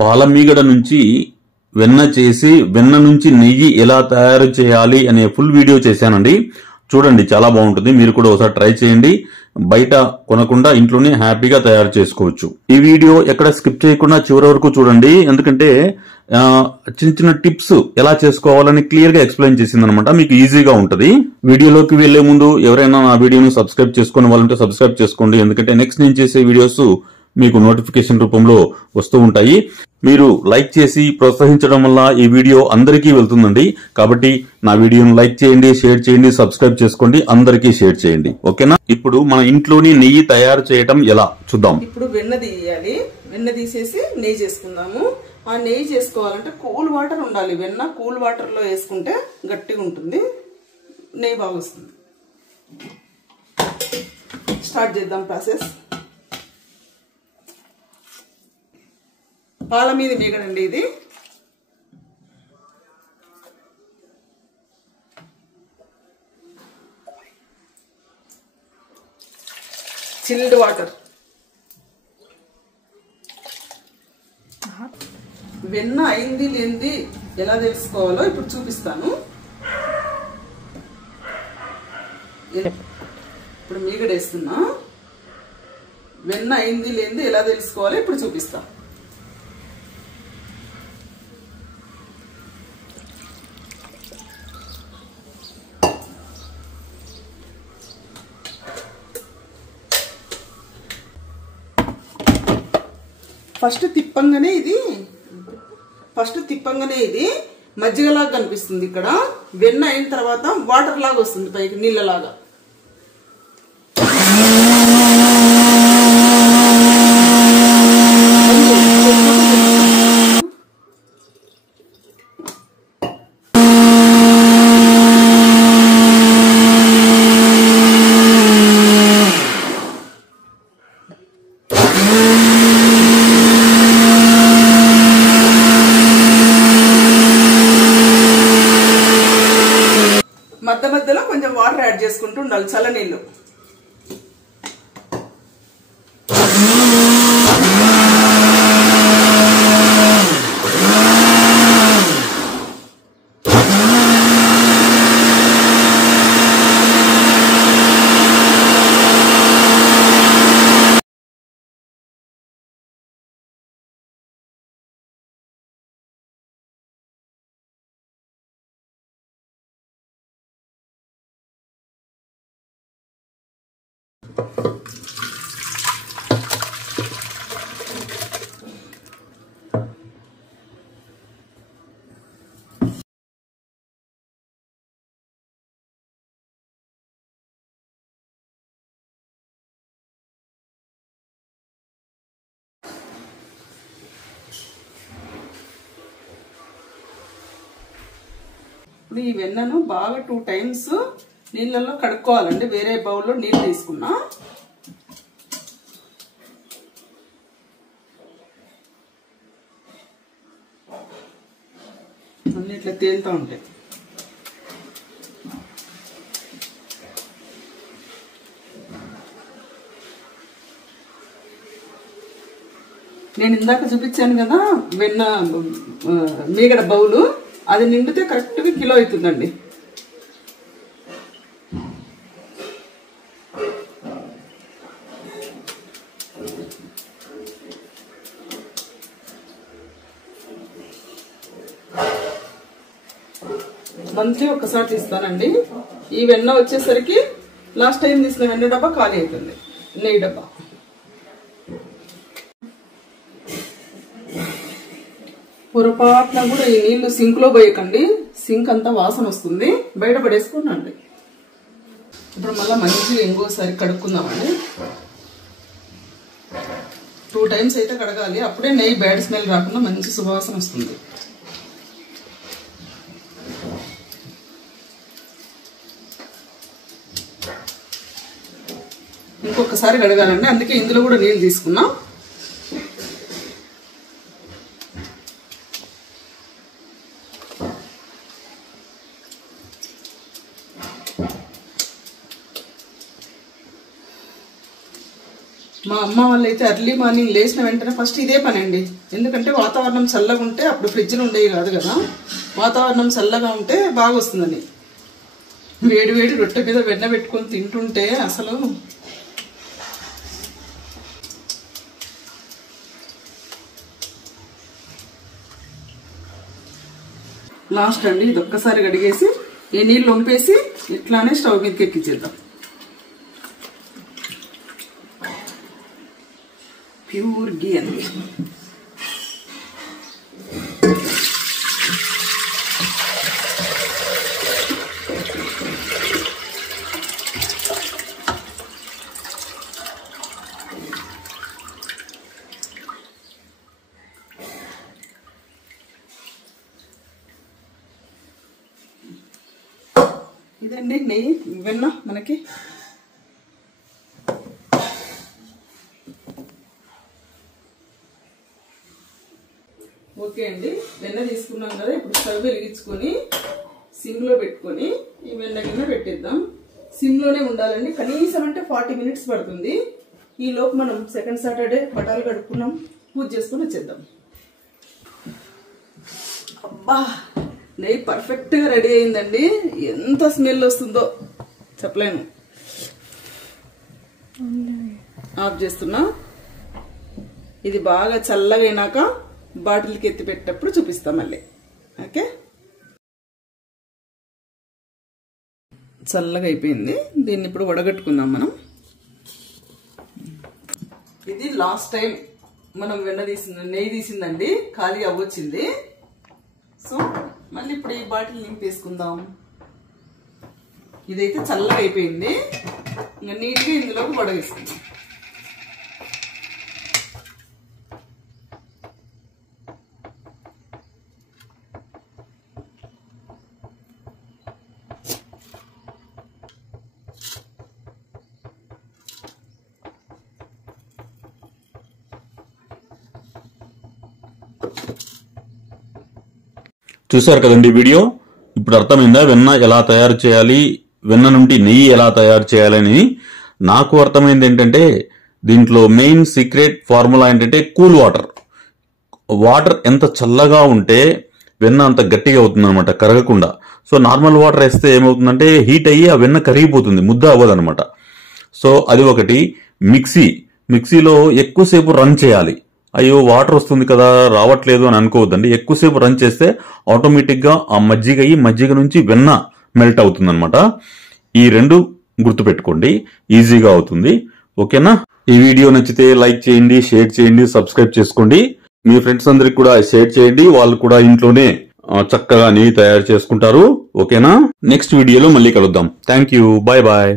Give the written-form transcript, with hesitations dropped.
పాలమీగడ నుంచి వెన్న చేసి వెన్న నుంచి నెయ్యి ఎలా తయారు చేయాలి అనే ఫుల్ వీడియో చేశానండి. చూడండి, చాలా బాగుంటుంది. మీరు కూడా ఒకసారి ట్రై చేయండి. బయట కొనకుండా ఇంట్లోనే హ్యాపీగా తయారు చేసుకోవచ్చు. ఈ వీడియో ఎక్కడ స్కిప్ చేయకుండా చివరి వరకు చూడండి, ఎందుకంటే చిన్న చిన్న టిప్స్ ఎలా చేసుకోవాలని క్లియర్ గా ఎక్స్ప్లెయిన్ చేసింది అనమాట. మీకు ఈజీగా ఉంటది. వీడియోలోకి వెళ్లే ముందు ఎవరైనా నా వీడియోని సబ్స్క్రైబ్ చేసుకునే వాళ్ళంటే సబ్స్క్రైబ్ చేసుకోండి, ఎందుకంటే నెక్స్ట్ నేను చేసే వీడియోస్ మీకు నోటిఫికేషన్ రూపంలో వస్తూ ఉంటాయి. మీరు లైక్ చేసి ప్రోత్సహించడం వల్ల ఈ వీడియో అందరికీ వెళ్తుందండి. కాబట్టి నా వీడియోను లైక్ చేయండి, షేర్ చేయండి, సబ్స్క్రైబ్ చేసుకోండి, అందరికీ షేర్ చేయండి. ఓకేనా? ఇప్పుడు మన ఇంట్లోని నెయ్యి తయారు చేయటం ఎలా చూద్దాం. ఇప్పుడు వెన్న తీయాలి. వెన్న తీసేసి నెయ్యి చేసుకుందాము. ఆ నెయ్యి చేసుకోవాలంటే కూల్ వాటర్ ఉండాలి. వెన్న కూల్ వాటర్ లో వేసుకుంటే గట్టిగా ఉంటుంది, నెయ్యి బాగా వస్తుంది. స్టార్ట్ చేద్దాం ప్రాసెస్. పాల మీద మీగడండి ఇది. Chilled water. వెన్న అయింది లేనిది ఎలా తెలుసుకోవాలో ఇప్పుడు చూపిస్తాను. ఇప్పుడు మీగడేస్తున్నా. వెన్న అయింది లేనిది ఎలా తెలుసుకోవాలో ఇప్పుడు చూపిస్తా. ఫస్ట్ తిప్పంగానే ఇది మజ్జిగలాగా కనిపిస్తుంది. ఇక్కడ వెన్న అయిన తర్వాత వాటర్ లాగా వస్తుంది, పైకి నీళ్ళలాగా. మధ్య మధ్యలో కొంచెం వాటర్ యాడ్ చేసుకుంటూ ఉండాలి, చల్లనీళ్ళు. ఇప్పుడు ఈ వెన్నను బాగా 2 times నీళ్ళల్లో కడుక్కోవాలండి. వేరే బౌల్లో నీళ్ళు తీసుకున్నా. అన్నీ ఇట్లా తేలుతూ ఉంటాయి. నేను ఇందాక చూపించాను కదా వెన్న మీగడ బౌలు, అది నిండితే కరెక్ట్గా కిలో అవుతుందండి. మంత్లీ ఒక్కసారి తీస్తానండి. ఈ వెన్న వచ్చేసరికి లాస్ట్ టైం తీసిన వెన్న డబ్బా ఖాళీ అవుతుంది, నెయ్యి డబ్బా. పొరపాటున కూడా ఈ నీళ్లు సింక్ లో పోయకండి, సింక్ అంతా వాసన వస్తుంది, బయట పడేసుకోండి. ఇప్పుడు మళ్ళీ మంచిగా ఇంకోసారి కడుక్కుందామండి. 2 times అయితే కడగాలి, అప్పుడే నెయ్యి బ్యాడ్ స్మెల్ రాకుండా మంచి సువాసన వస్తుంది. ఇంకొకసారి కడగాలండి, అందుకే ఇందులో కూడా నీళ్ళు తీసుకున్నాం. మా అమ్మ వాళ్ళు అయితే ఎర్లీ మార్నింగ్ లేచిన వెంటనే ఫస్ట్ ఇదే పని అండి. ఎందుకంటే వాతావరణం చల్లగా ఉంటే, అప్పుడు ఫ్రిడ్జ్లు ఉండేవి కాదు కదా, వాతావరణం చల్లగా ఉంటే బాగా వస్తుందని వేడి వేడి రొట్టె మీద వెన్న పెట్టుకొని తింటుంటే అసలు లాస్ట్ అండి. ఇది ఒక్కసారి కడిగేసి ఈ నీళ్ళు వంపేసి ఇట్లానే స్టవ్ మీదకి ఎక్కించేద్దాం. ప్యూర్ గీ అండి. ఇదండి నెయ్యి, వెన్న మనకి. ఓకే అండి, వెన్న తీసుకున్నాం కదా. ఇప్పుడు స్టవ్ వెలిగించుకొని సిమ్లో పెట్టుకొని ఈ వెన్న గిన్నె పెట్టేద్దాం. సిమ్లోనే ఉండాలండి. కనీసం అంటే 40 మినిట్స్ పడుతుంది. ఈ లోపు మనం సెకండ్ సాటర్డే పటాలు కడుక్కున్నాం, పూజ చేసుకుని వచ్చేద్దాం. అబ్బా, నెయ్యి పర్ఫెక్ట్గా రెడీ అయిందండి. ఎంత స్మెల్ వస్తుందో చెప్పలేను. ఆఫ్ చేస్తున్నా. ఇది బాగా చల్లగా అయినాక బాటిల్కి ఎత్తి పెట్టేటప్పుడు చూపిస్తాం మళ్ళీ. ఓకే, చల్లగా అయిపోయింది. దీన్ని ఇప్పుడు వడగట్టుకుందాం మనం. ఇది లాస్ట్ టైం మనం నెయ్యి తీసిందండి, ఖాళీ అవ్వచ్చింది. సో మళ్ళీ ఇప్పుడు ఈ బాటిల్ నింపేసుకుందాం. ఇదైతే చల్లగా అయిపోయింది. ఇంకా నీట్గా ఇందులోకి వడగేసుకుందాం. చూసారు కదండి వీడియో. ఇప్పుడు అర్థమైందా వెన్న ఎలా తయారు చేయాలి, వెన్న నుండి నెయ్యి ఎలా తయారు చేయాలని. నాకు అర్థమైంది ఏంటంటే దీంట్లో మెయిన్ సీక్రెట్ ఫార్ములా ఏంటంటే కూల్ వాటర్. వాటర్ ఎంత చల్లగా ఉంటే వెన్న అంత గట్టిగా అవుతుంది అనమాట, కరగకుండా. సో నార్మల్ వాటర్ వేస్తే ఏమవుతుందంటే హీట్ అయ్యి ఆ వెన్న కరిగిపోతుంది, ముద్ద అవ్వదు అనమాట. సో అది ఒకటి. మిక్సీలో ఎక్కువసేపు రన్ చేయాలి. అయ్యో వాటర్ వస్తుంది కదా రావట్లేదు అని అనుకోవద్దండి. ఎక్కువసేపు రన్ చేస్తే ఆటోమేటిక్ గా ఆ మజ్జిగ నుంచి వెన్న మెల్ట్ అవుతుంది అనమాట. ఈ రెండు గుర్తుపెట్టుకోండి, ఈజీగా అవుతుంది. ఓకేనా? ఈ వీడియో నచ్చితే లైక్ చేయండి, షేర్ చేయండి, సబ్స్క్రైబ్ చేసుకోండి. మీ ఫ్రెండ్స్ అందరికి కూడా షేర్ చేయండి, వాళ్ళు కూడా ఇంట్లోనే చక్కగా నెయ్యి తయారు చేసుకుంటారు. ఓకేనా? నెక్స్ట్ వీడియోలో మళ్ళీ కలుద్దాం. Thank you, bye bye.